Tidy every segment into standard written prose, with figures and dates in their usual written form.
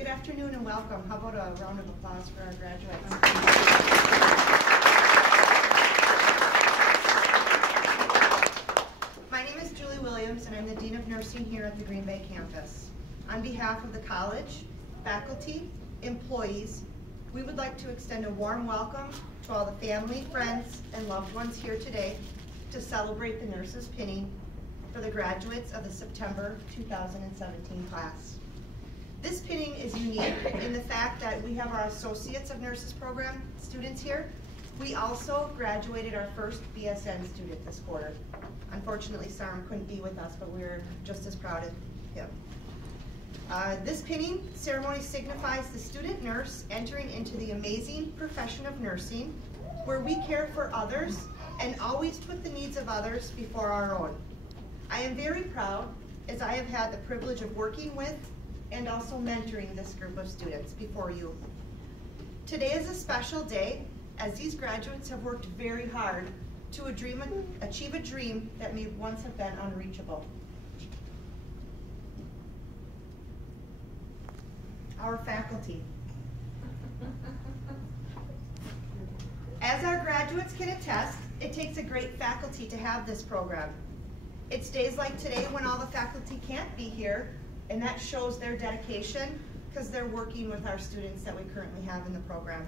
Good afternoon and welcome. How about a round of applause for our graduates? My name is Julie Williams and I'm the Dean of Nursing here at the Green Bay campus. On behalf of the college, faculty, employees, we would like to extend a warm welcome to all the family, friends, and loved ones here today to celebrate the nurses' pinning for the graduates of the September 2017 class. This pinning is unique in the fact that we have our Associates of Nurses program students here. We also graduated our first BSN student this quarter. Unfortunately, Sarm couldn't be with us, but we're just as proud of him. This pinning ceremony signifies the student nurse entering into the amazing profession of nursing, where we care for others and always put the needs of others before our own. I am very proud, as I have had the privilege of working with and also mentoring this group of students before you. Today is a special day, as these graduates have worked very hard to achieve a dream that may once have been unreachable. Our faculty. As our graduates can attest, it takes a great faculty to have this program. It's days like today when all the faculty can't be here, and that shows their dedication because they're working with our students that we currently have in the program.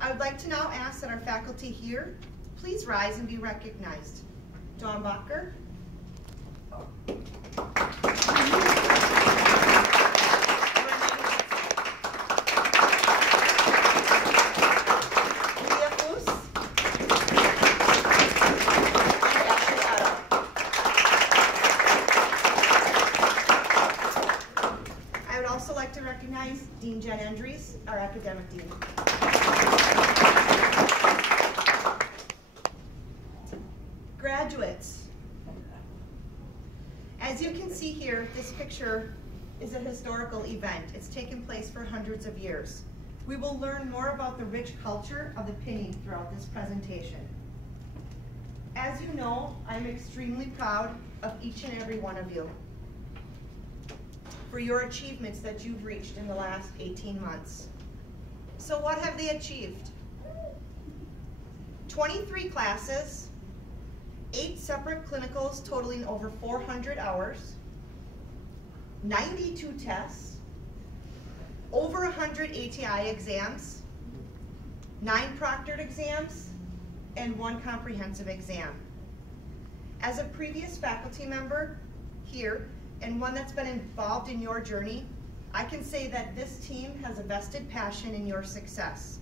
I would like to now ask that our faculty here please rise and be recognized. Dawn Bacher. Dean Jen Endries, our academic dean. Graduates. As you can see here, this picture is a historical event. It's taken place for hundreds of years. We will learn more about the rich culture of the pinning throughout this presentation. As you know, I'm extremely proud of each and every one of you for your achievements that you've reached in the last 18 months. So what have they achieved? 23 classes, 8 separate clinicals totaling over 400 hours, 92 tests, over 100 ATI exams, 9 proctored exams, and 1 comprehensive exam. As a previous faculty member here, and one that's been involved in your journey, I can say that this team has a vested passion in your success.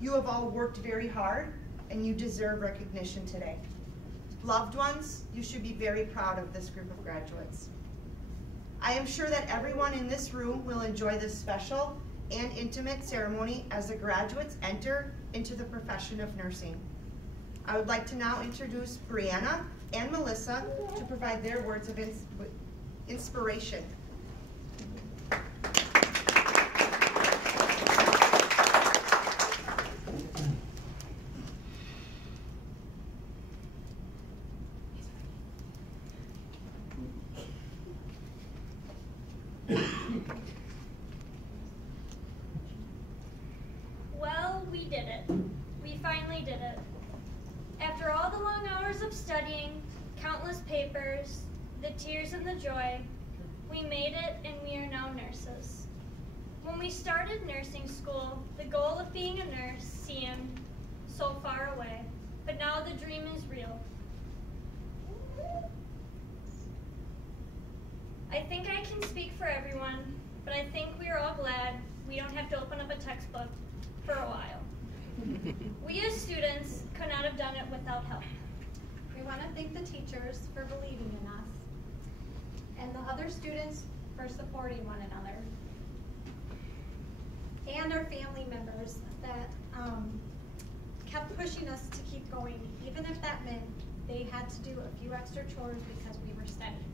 You have all worked very hard, and you deserve recognition today. Loved ones, you should be very proud of this group of graduates. I am sure that everyone in this room will enjoy this special and intimate ceremony as the graduates enter into the profession of nursing. I would like to now introduce Brianna and Melissa to provide their words of inspiration. Well, we did it. We finally did it. After all the long hours of studying, countless papers, the tears and the joy, we made it and we are now nurses. When we started nursing school, the goal of being a nurse seemed so far away, but now the dream is real. I think I can speak for everyone, but I think we are all glad we don't have to open up a textbook for a while. We as students could not have done it without help. We want to thank the teachers for believing in us and the other students for supporting one another, and our family members that kept pushing us to keep going, even if that meant they had to do a few extra chores because we were studying.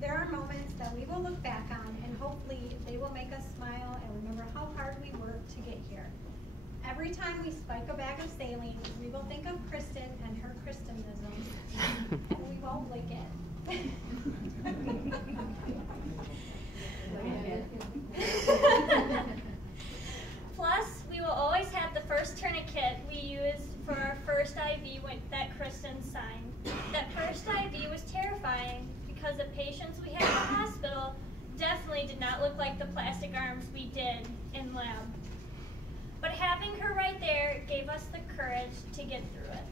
There are moments that we will look back on, and hopefully they will make us smile and remember how hard we worked to get here. Every time we spike a bag of saline, we will think of Kristen and her Kristenisms, and we won't lick it. definitely did not look like the plastic arms we did in lab. But having her right there gave us the courage to get through it.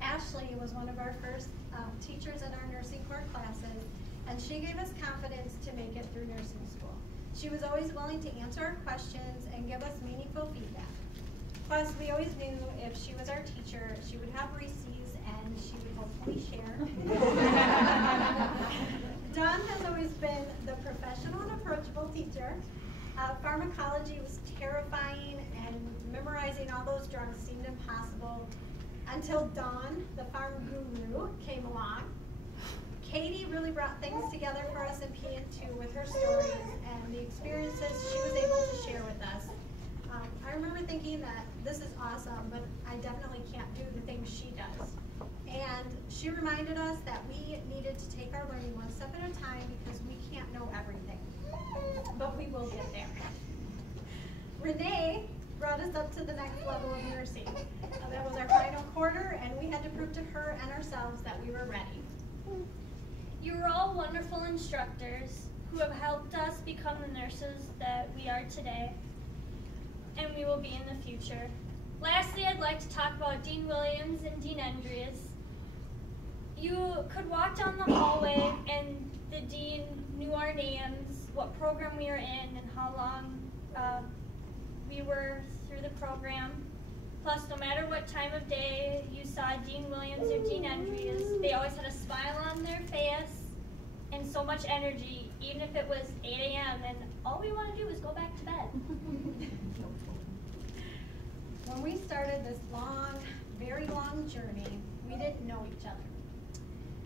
Ashley was one of our first teachers in our nursing core classes, and she gave us confidence to make it through nursing school. She was always willing to answer our questions and give us meaningful feedback. Plus, we always knew if she was our teacher, she would have Reese's and she would hopefully share. Dawn has always been the professional and approachable teacher. Pharmacology was terrifying, and memorizing all those drugs seemed impossible until Dawn, the farm guru, came along. Katie really brought things together for us in PN2 with her stories and the experiences she was able to share with us. I remember thinking that this is awesome, but I definitely can't do the things she does. And she reminded us that we needed to take our learning one step at a time because we can't know everything, but we will get there. Renee brought us up to the next level of nursing. That was our final quarter, and we had to prove to her and ourselves that we were ready. You were all wonderful instructors who have helped us become the nurses that we are today, and we will be in the future. Lastly, I'd like to talk about Dean Williams and Dean Andreas. You could walk down the hallway and the dean knew our names, what program we were in, and how long we were through the program. Plus, no matter what time of day you saw Dean Williams or Dean Andreas, they always had a smile on their face and so much energy, even if it was 8 a.m. and all we want to do is go back to bed. When we started this long, very long journey, we didn't know each other.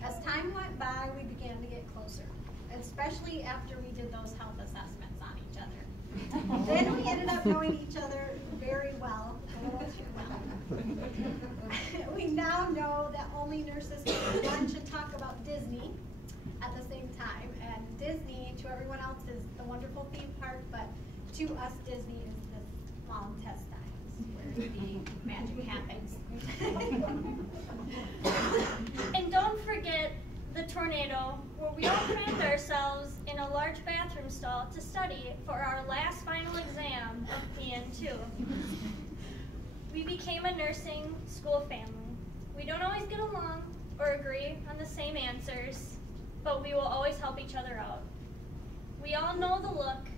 As time went by, we began to get closer, especially after we did those health assessments on each other. Then we ended up knowing each other very well, a little too well. We now know that only nurses can eat lunch and talk about Disney at the same time. And Disney, to everyone else, is the wonderful theme park, but to us, Disney is the small intestines where the magic happens. And don't forget the tornado, where we all crammed ourselves in a large bathroom stall to study for our last final exam of PN2. We became a nursing school family. We don't always get along or agree on the same answers, but we will always help each other out. We all know the look,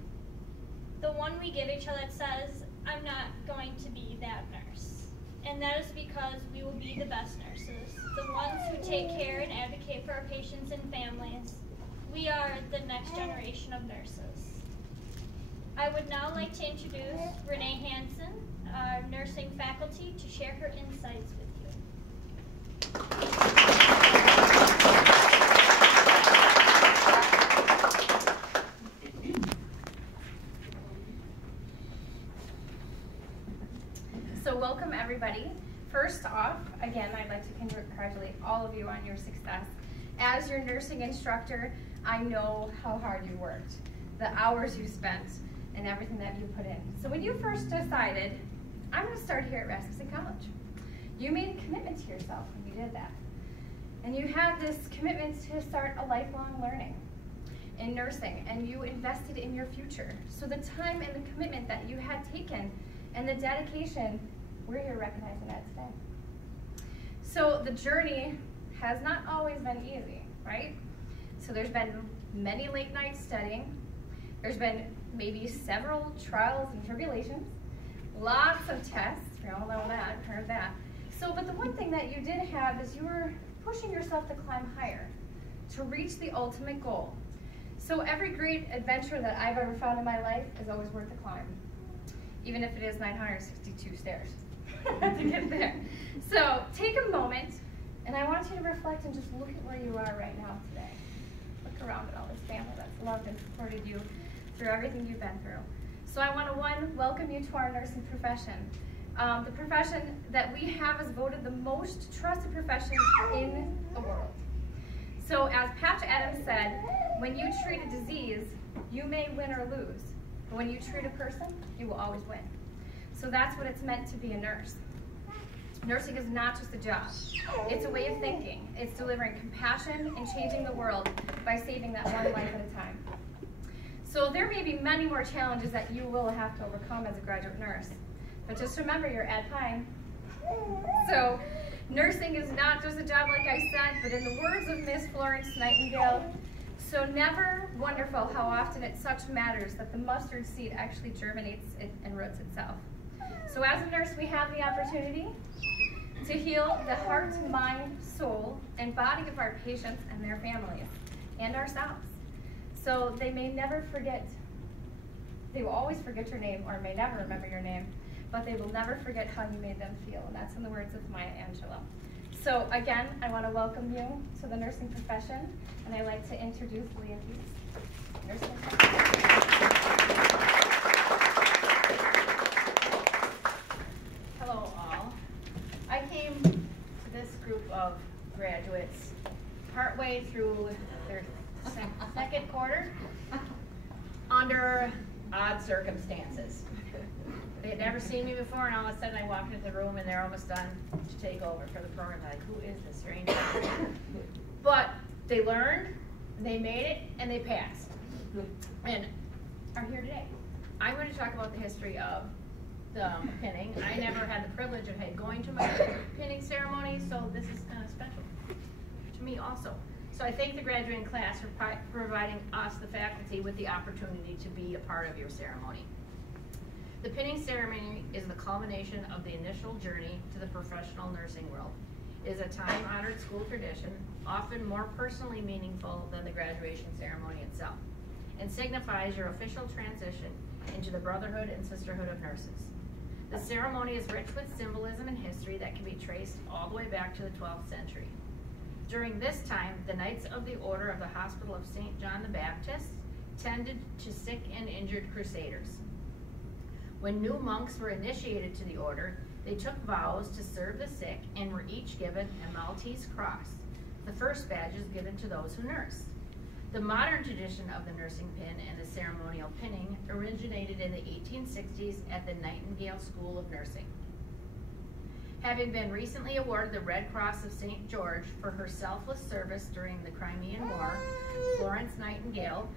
the one we give each other that says, I'm not going to be that nurse. And that is because we will be the best nurses, the ones who take care and advocate for our patients and families. We are the next generation of nurses. I would now like to introduce Renee Hansen, our nursing faculty, to share her insights with you. So welcome everybody. First off, again, I'd like to congratulate all of you on your success. As your nursing instructor, I know how hard you worked, the hours you spent, and everything that you put in. So when you first decided, I'm going to start here at Rasmussen College, you made a commitment to yourself when you did that. And you had this commitment to start a lifelong learning in nursing, and you invested in your future. So the time and the commitment that you had taken and the dedication, we're here recognizing that today. So the journey has not always been easy, right? So there's been many late nights studying. There's been maybe several trials and tribulations, lots of tests, we all know that, heard that. So, but the one thing that you did have is you were pushing yourself to climb higher, to reach the ultimate goal. So every great adventure that I've ever found in my life is always worth the climb, even if it is 962 stairs to get there. So take a moment, and I want you to reflect and just look at where you are right now today. Look around at all this family that's loved and supported you through everything you've been through. So I want to, one, welcome you to our nursing profession. The profession that we have is voted the most trusted profession in the world. So as Patch Adams said, when you treat a disease, you may win or lose. But when you treat a person, you will always win. So that's what it's meant to be a nurse. Nursing is not just a job. It's a way of thinking. It's delivering compassion and changing the world by saving that one life at a time. So there may be many more challenges that you will have to overcome as a graduate nurse. But just remember, you're at Pine. So nursing is not just a job like I said, but in the words of Miss Florence Nightingale, so never wonderful how often it such matters that the mustard seed actually germinates and roots itself. So as a nurse, we have the opportunity to heal the heart, mind, soul, and body of our patients and their families, and ourselves. So they may never forget, they will always forget your name, or may never remember your name, but they will never forget how you made them feel, and that's in the words of Maya Angelou. So again, I want to welcome you to the nursing profession, and I'd like to introduce Leah Hughes, nursing Hello all. I came to this group of graduates partway through their second quarter under odd circumstances. They had never seen me before, and all of a sudden I walked into the room and they're almost done to take over for the program. Like, who is this stranger? But they learned, they made it, and they passed. And are here today. I'm going to talk about the history of the pinning. I never had the privilege of going to my pinning ceremony, so this is kind of special to me also. So I thank the graduating class for providing us, the faculty, with the opportunity to be a part of your ceremony. The pinning ceremony is the culmination of the initial journey to the professional nursing world. It is a time-honored school tradition, often more personally meaningful than the graduation ceremony itself, and signifies your official transition into the brotherhood and sisterhood of nurses. The ceremony is rich with symbolism and history that can be traced all the way back to the 12th century. During this time, the Knights of the Order of the Hospital of St. John the Baptist tended to sick and injured crusaders. When new monks were initiated to the order, they took vows to serve the sick and were each given a Maltese cross, the first badges given to those who nurse. The modern tradition of the nursing pin and the ceremonial pinning originated in the 1860s at the Nightingale School of Nursing. Having been recently awarded the Red Cross of St. George for her selfless service during the Crimean War, Florence Nightingale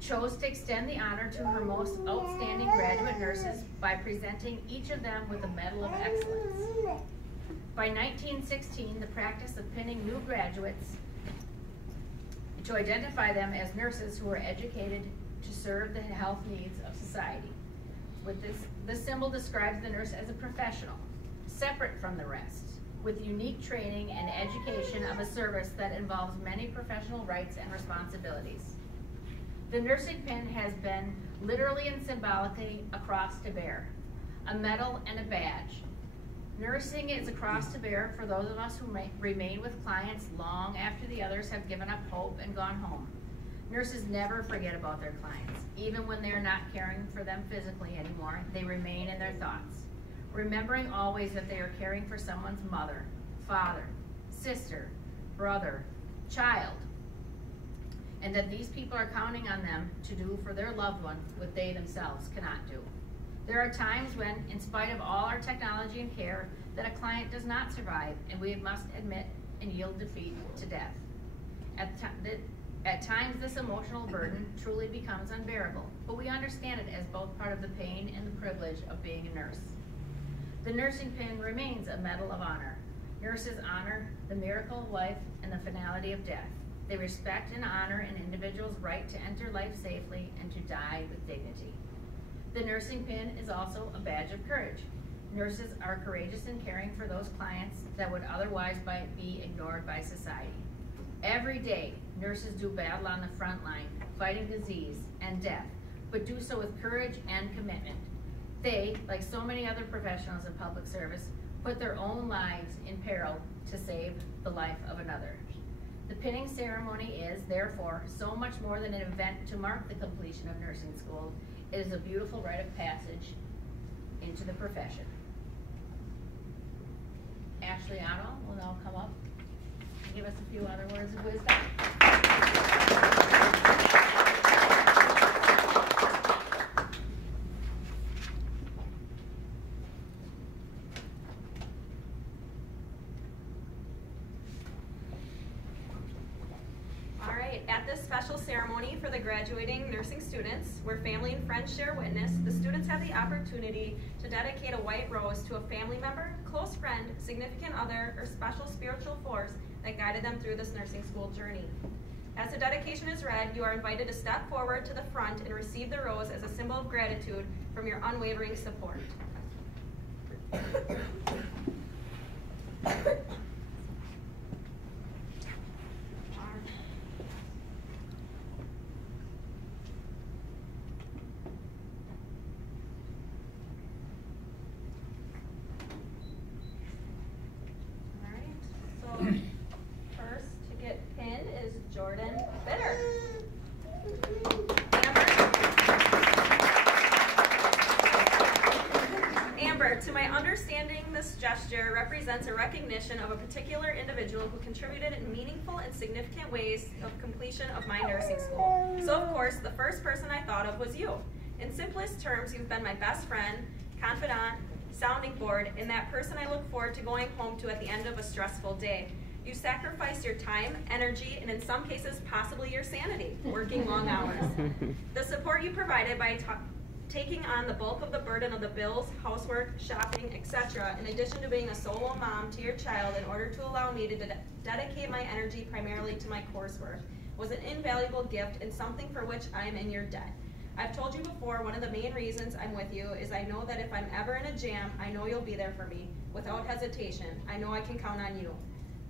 chose to extend the honor to her most outstanding graduate nurses by presenting each of them with a Medal of Excellence. By 1916, the practice of pinning new graduates to identify them as nurses who were educated to serve the health needs of society. With this symbol describes the nurse as a professional, separate from the rest, with unique training and education of a service that involves many professional rights and responsibilities. The nursing pin has been literally and symbolically a cross to bear, a medal and a badge. Nursing is a cross to bear for those of us who remain with clients long after the others have given up hope and gone home. Nurses never forget about their clients. Even when they are not caring for them physically anymore, they remain in their thoughts, remembering always that they are caring for someone's mother, father, sister, brother, child, and that these people are counting on them to do for their loved one what they themselves cannot do. There are times when, in spite of all our technology and care, that a client does not survive, and we must admit and yield defeat to death. At times, this emotional burden truly becomes unbearable, but we understand it as both part of the pain and the privilege of being a nurse. The nursing pin remains a medal of honor. Nurses honor the miracle of life and the finality of death. They respect and honor an individual's right to enter life safely and to die with dignity. The nursing pin is also a badge of courage. Nurses are courageous in caring for those clients that would otherwise be ignored by society. Every day, nurses do battle on the front line, fighting disease and death, but do so with courage and commitment. They, like so many other professionals in public service, put their own lives in peril to save the life of another. The pinning ceremony is, therefore, so much more than an event to mark the completion of nursing school. It is a beautiful rite of passage into the profession. Ashley Otto will now come up and give us a few other words of wisdom. All right, At this special ceremony for the graduating nursing students, where family and friends share witness, the students have the opportunity to dedicate a white rose to a family member, close friend, significant other, or special spiritual force that guided them through this nursing school journey. As the dedication is read, you are invited to step forward to the front and receive the rose as a symbol of gratitude from your unwavering support. To my understanding, this gesture represents a recognition of a particular individual who contributed in meaningful and significant ways of completion of my nursing school. So of course, the first person I thought of was you. In simplest terms, you've been my best friend, confidant, sounding board, and that person I look forward to going home to at the end of a stressful day. You sacrificed your time, energy, and in some cases, possibly your sanity, working long hours. The support you provided by taking on the bulk of the burden of the bills, housework, shopping, etc., in addition to being a solo mom to your child in order to allow me to dedicate my energy primarily to my coursework, was an invaluable gift and something for which I am in your debt. I've told you before, one of the main reasons I'm with you is I know that if I'm ever in a jam, I know you'll be there for me. Without hesitation, I know I can count on you.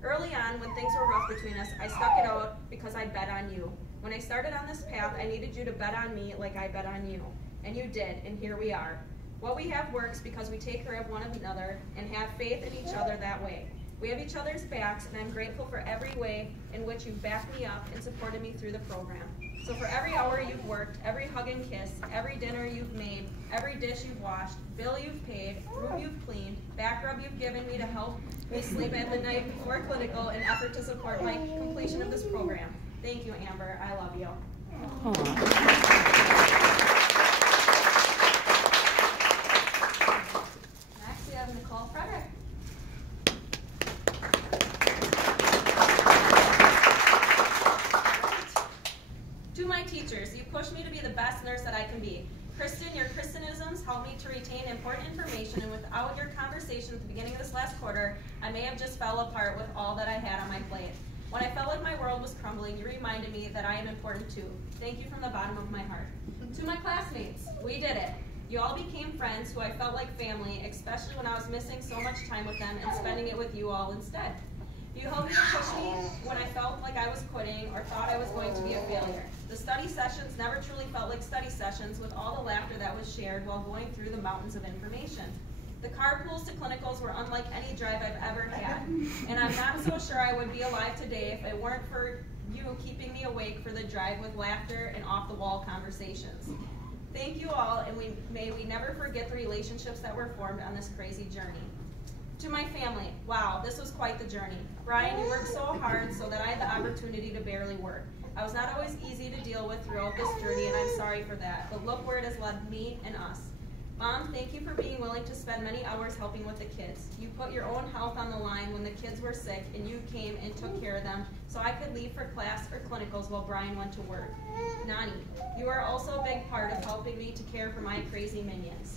Early on, when things were rough between us, I stuck it out because I bet on you. When I started on this path, I needed you to bet on me like I bet on you. And you did, and here we are. What we have works because we take care of one another and have faith in each other that way. We have each other's backs, and I'm grateful for every way in which you've backed me up and supported me through the program. So for every hour you've worked, every hug and kiss, every dinner you've made, every dish you've washed, bill you've paid, room you've cleaned, back rub you've given me to help me sleep at the night before clinical in effort to support my completion of this program. Thank you, Amber. I love you. Teachers, you pushed me to be the best nurse that I can be. Kristen, your Christianisms helped me to retain important information, and without your conversation at the beginning of this last quarter, I may have just fell apart with all that I had on my plate. When I felt like my world was crumbling, you reminded me that I am important too. Thank you from the bottom of my heart. To my classmates, we did it. You all became friends who I felt like family, especially when I was missing so much time with them and spending it with you all instead. You helped me to push me when I felt like I was quitting or thought I was going to be a failure. The study sessions never truly felt like study sessions with all the laughter that was shared while going through the mountains of information. The carpools to clinicals were unlike any drive I've ever had, and I'm not so sure I would be alive today if it weren't for you keeping me awake for the drive with laughter and off-the-wall conversations. Thank you all, and may we never forget the relationships that were formed on this crazy journey. To my family, wow, this was quite the journey. Brian, you worked so hard so that I had the opportunity to barely work. I was not always easy to deal with throughout this journey, and I'm sorry for that, but look where it has led me and us. Mom, thank you for being willing to spend many hours helping with the kids. You put your own health on the line when the kids were sick, and you came and took care of them so I could leave for class or clinicals while Brian went to work. Nani, you are also a big part of helping me to care for my crazy minions.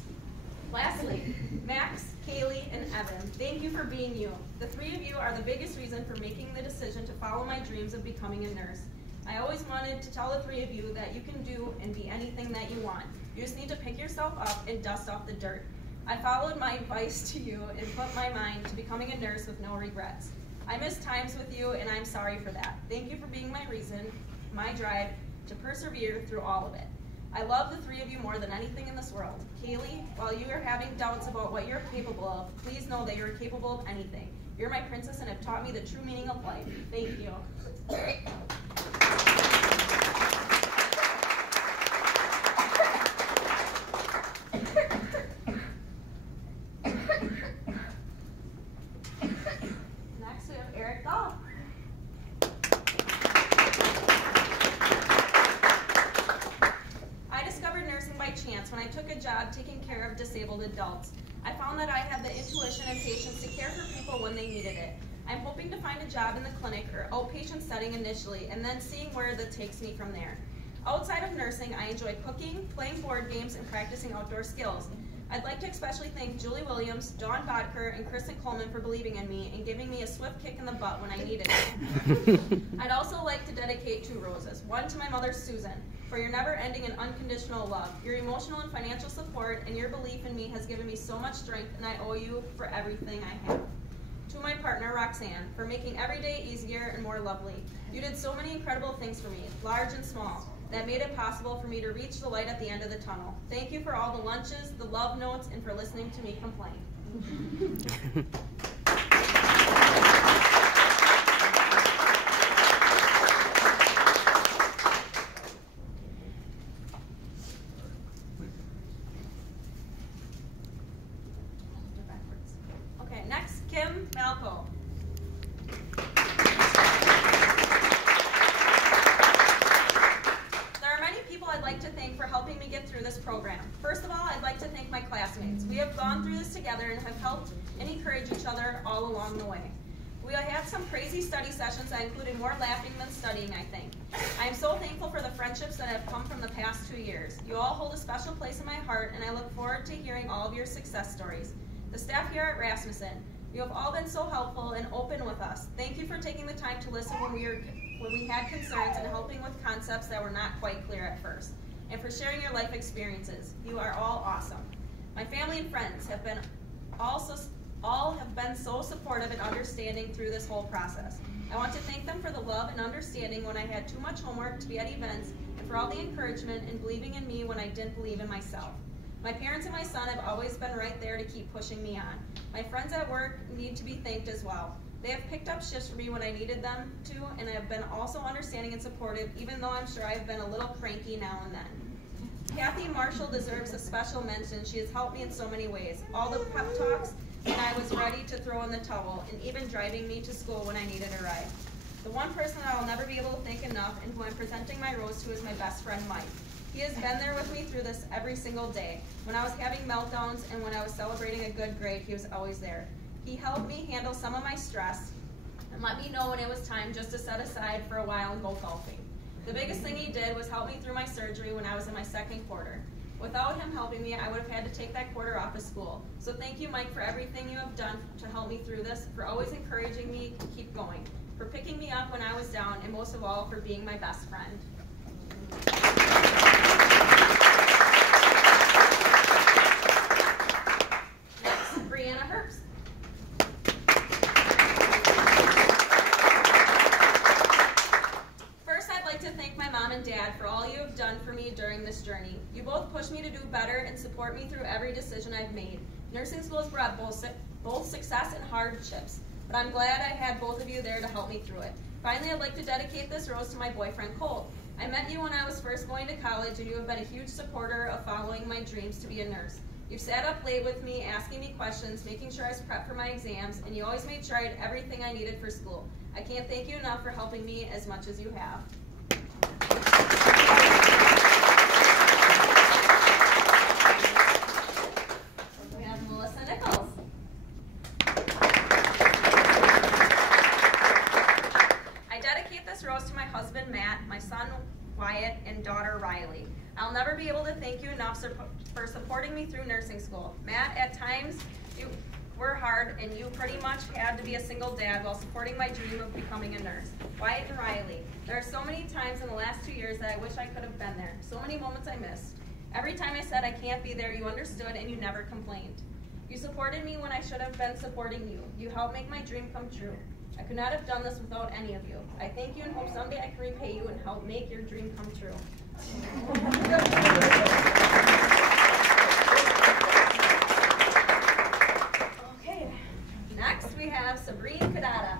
Lastly, Max, Kaylee, and Evan, thank you for being you. The three of you are the biggest reason for making the decision to follow my dreams of becoming a nurse. I always wanted to tell the three of you that you can do and be anything that you want. You just need to pick yourself up and dust off the dirt. I followed my advice to you and put my mind to becoming a nurse with no regrets. I missed times with you, and I'm sorry for that. Thank you for being my reason, my drive to persevere through all of it. I love the three of you more than anything in this world. Kaylee, while you are having doubts about what you're capable of, please know that you're capable of anything. You're my princess and have taught me the true meaning of life. Thank you. Next we have Eric Dahl. When I took a job taking care of disabled adults. I found that I had the intuition and patience to care for people when they needed it. I'm hoping to find a job in the clinic or outpatient setting initially, and then seeing where that takes me from there. Outside of nursing, I enjoy cooking, playing board games, and practicing outdoor skills. I'd like to especially thank Julie Williams, Dawn Bodker, and Kristen Coleman for believing in me and giving me a swift kick in the butt when I needed it. I'd also like to dedicate 2 roses. One to my mother, Susan, for your never-ending and unconditional love. Your emotional and financial support and your belief in me has given me so much strength, and I owe you for everything I have. To my partner, Roxanne, for making every day easier and more lovely. You did so many incredible things for me, large and small, that made it possible for me to reach the light at the end of the tunnel. Thank you for all the lunches, the love notes, and for listening to me complain. Okay, next, Kim Malco. I'd like to thank for helping me get through this program. First of all, I'd like to thank my classmates. We have gone through this together and have helped and encouraged each other all along the way. We have had some crazy study sessions that included more laughing than studying, I think. I am so thankful for the friendships that have come from the past 2 years. You all hold a special place in my heart, and I look forward to hearing all of your success stories. The staff here at Rasmussen, you have all been so helpful and open with us. Thank you for taking the time to listen when we had concerns and helping with concepts that were not quite clear at first, and for sharing your life experiences. You are all awesome. My family and friends have been all have been so supportive and understanding through this whole process. I want to thank them for the love and understanding when I had too much homework to be at events, and for all the encouragement and believing in me when I didn't believe in myself. My parents and my son have always been right there to keep pushing me on. My friends at work need to be thanked as well. They have picked up shifts for me when I needed them to, and have been also understanding and supportive, even though I'm sure I've been a little cranky now and then. Kathy Marshall deserves a special mention. She has helped me in so many ways. All the pep talks when I was ready to throw in the towel, and even driving me to school when I needed a ride. The one person that I'll never be able to thank enough, and who I'm presenting my rose to, is my best friend, Mike. He has been there with me through this every single day. When I was having meltdowns and when I was celebrating a good grade, he was always there. He helped me handle some of my stress and let me know when it was time just to set aside for a while and go golfing. The biggest thing he did was help me through my surgery when I was in my second quarter. Without him helping me, I would have had to take that quarter off of school. So thank you, Mike, for everything you have done to help me through this, for always encouraging me to keep going, for picking me up when I was down, and most of all, for being my best friend. During this journey. You both pushed me to do better and support me through every decision I've made. Nursing school has brought both success and hardships, but I'm glad I had both of you there to help me through it. Finally, I'd like to dedicate this rose to my boyfriend, Colt. I met you when I was first going to college, and you have been a huge supporter of following my dreams to be a nurse. You've sat up late with me, asking me questions, making sure I was prepped for my exams, and you always made sure I had everything I needed for school. I can't thank you enough for helping me as much as you have. And daughter Riley. I'll never be able to thank you enough for supporting me through nursing school. Matt, at times you were hard and you pretty much had to be a single dad while supporting my dream of becoming a nurse. Wyatt and Riley, there are so many times in the last 2 years that I wish I could have been there. So many moments I missed. Every time I said I can't be there, you understood and you never complained. You supported me when I should have been supporting you. You helped make my dream come true. I could not have done this without any of you. I thank you and hope someday I can repay you and help make your dream come true. Okay, next we have Sabrine Kadada.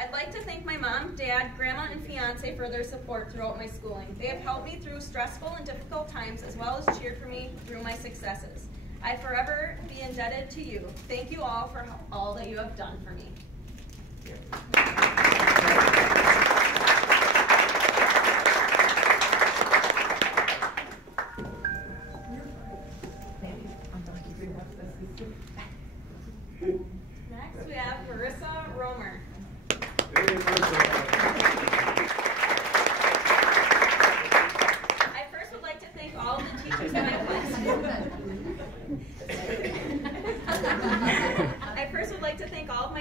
I'd like to thank my mom, dad, grandma, and fiance for their support throughout my schooling. They have helped me through stressful and difficult times as well as cheered for me through my successes. I forever be indebted to you. Thank you all for all that you have done for me.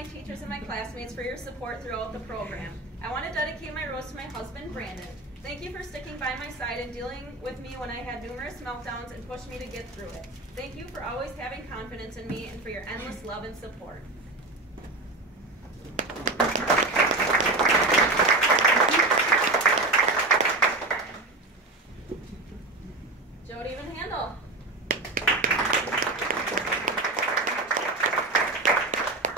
teachers and my classmates for your support throughout the program. I want to dedicate my rose to my husband, Brandon. Thank you for sticking by my side and dealing with me when I had numerous meltdowns and pushed me to get through it. Thank you for always having confidence in me and for your endless love and support. Jody Van Handel.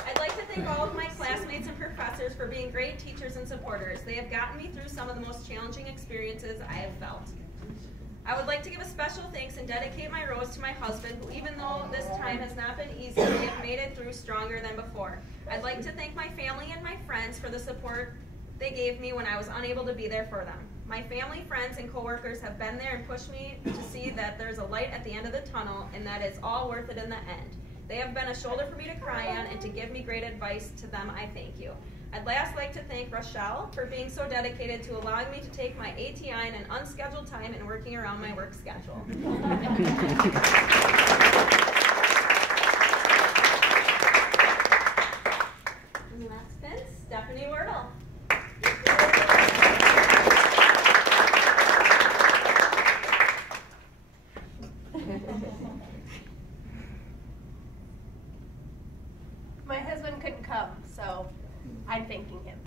I'd like to thank all of my classmates and professors for being great teachers and supporters. They have gotten me through some of the most challenging experiences I have felt. I would like to give a special thanks and dedicate my rose to my husband, who even though this time has not been easy, we have made it through stronger than before. I'd like to thank my family and my friends for the support they gave me when I was unable to be there for them. My family, friends, and coworkers have been there and pushed me to see that there's a light at the end of the tunnel and that it's all worth it in the end. They have been a shoulder for me to cry on and to give me great advice. To them, I thank you. I'd last like to thank Rochelle for being so dedicated to allowing me to take my ATI in an unscheduled time and working around my work schedule. And last pin, Stephanie Wordle. My husband couldn't come, so I'm thanking him.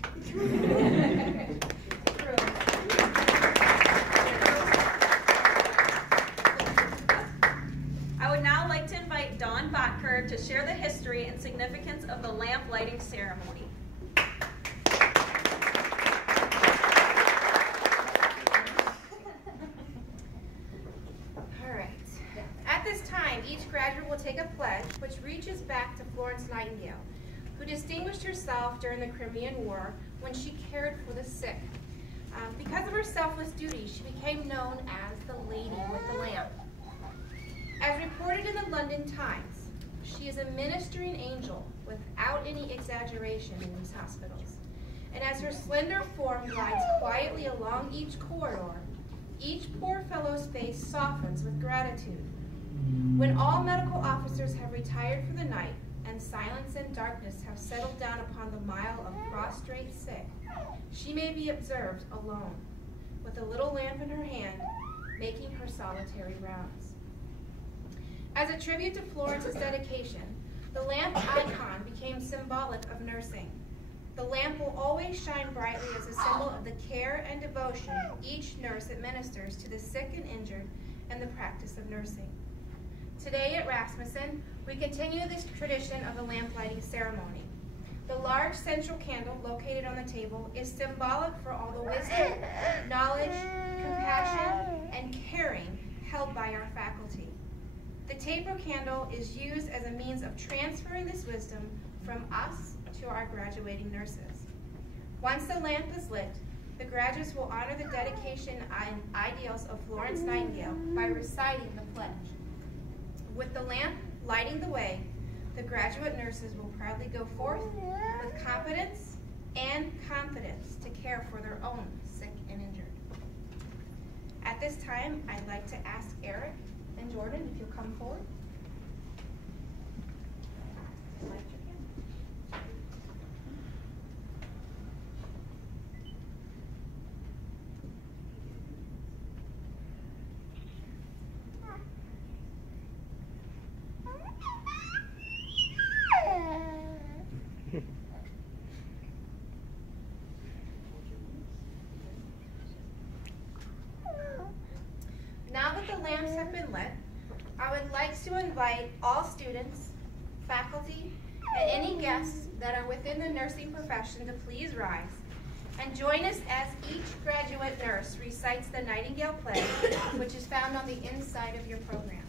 I would now like to invite Dawn Botker to share the history and significance of the lamp lighting ceremony. All right. At this time, each graduate will take a pledge which reaches back to Florence Nightingale, who distinguished herself during the Crimean War when she cared for the sick. Because of her selfless duty, she became known as the Lady with the Lamp. As reported in the London Times, she is a ministering angel without any exaggeration in these hospitals. And as her slender form glides quietly along each corridor, each poor fellow's face softens with gratitude. When all medical officers have retired for the night, and silence and darkness have settled down upon the mile of prostrate sick, she may be observed alone, with a little lamp in her hand, making her solitary rounds. As a tribute to Florence's dedication, the lamp icon became symbolic of nursing. The lamp will always shine brightly as a symbol of the care and devotion each nurse administers to the sick and injured in the practice of nursing. Today at Rasmussen, we continue this tradition of the lamp lighting ceremony. The large central candle located on the table is symbolic for all the wisdom, knowledge, compassion, and caring held by our faculty. The taper candle is used as a means of transferring this wisdom from us to our graduating nurses. Once the lamp is lit, the graduates will honor the dedication and ideals of Florence Nightingale by reciting the pledge. With the lamp lighting the way, the graduate nurses will proudly go forth with competence and confidence to care for their own sick and injured. At this time, I'd like to ask Eric and Jordan if you'll come forward. Now that the lamps have been lit, I would like to invite all students, faculty, and any guests that are within the nursing profession to please rise and join us as each graduate nurse recites the Nightingale Pledge, which is found on the inside of your program.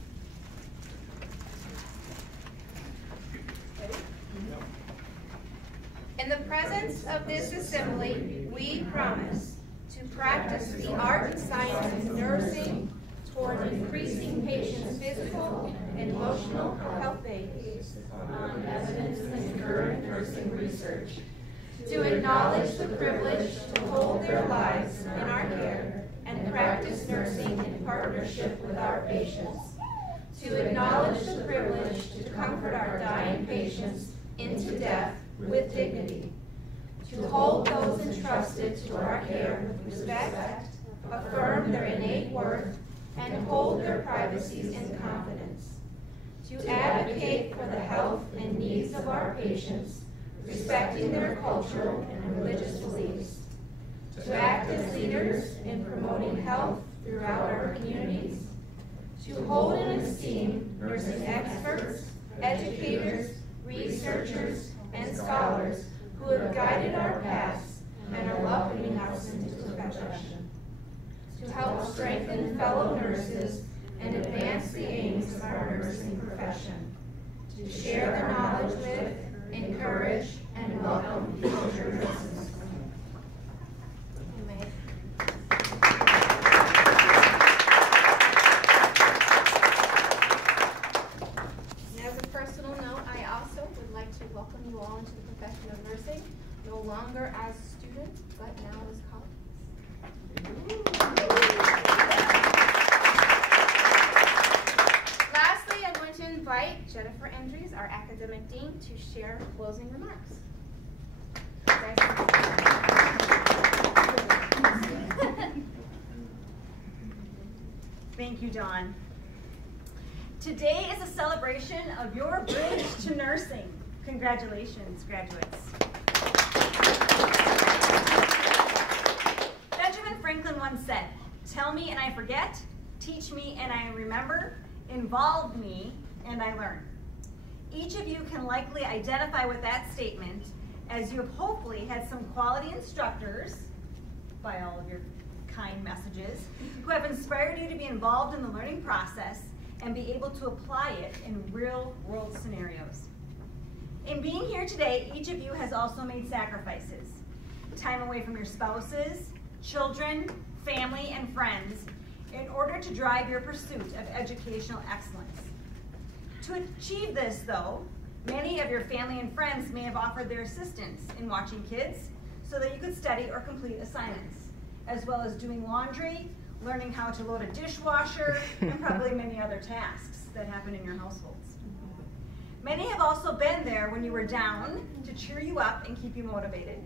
In the presence of this assembly, we promise to practice the art and science of nursing toward increasing patients' physical and emotional health based on evidence and current nursing research, to acknowledge the privilege to hold their lives in our care and practice nursing in partnership with our patients, to acknowledge the privilege to comfort our dying patients into death with dignity, to hold those entrusted to our care with respect, affirm their innate worth, and hold their privacies in confidence, to advocate for the health and needs of our patients, respecting their cultural and religious beliefs, to act as leaders in promoting health throughout our communities, to hold and esteem nursing experts, educators, researchers, and scholars who have guided our paths and are welcoming us into the profession, to help strengthen fellow nurses and advance the aims of our nursing profession, to share their knowledge with, encourage, and welcome future nurses. You may. As a personal note, I also would like to welcome you all into the profession of nursing, no longer as students, but now as colleagues. Lastly, I'm going to invite Jennifer Andrews, our academic dean, to share closing remarks. Thank you, Dawn. Today is a celebration of your bridge to nursing. Congratulations, graduates. Benjamin Franklin once said, "Tell me and I forget, teach me and I remember, involve me and I learn." Each of you can likely identify with that statement, as you have hopefully had some quality instructors, by all of your kind messages, who have inspired you to be involved in the learning process and be able to apply it in real-world scenarios. In being here today, each of you has also made sacrifices. Time away from your spouses, children, family, and friends in order to drive your pursuit of educational excellence. To achieve this, though, many of your family and friends may have offered their assistance in watching kids so that you could study or complete assignments, as well as doing laundry, learning how to load a dishwasher, and probably many other tasks that happen in your households. Many have also been there when you were down to cheer you up and keep you motivated.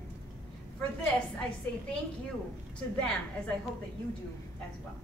For this, I say thank you to them, as I hope that you do as well.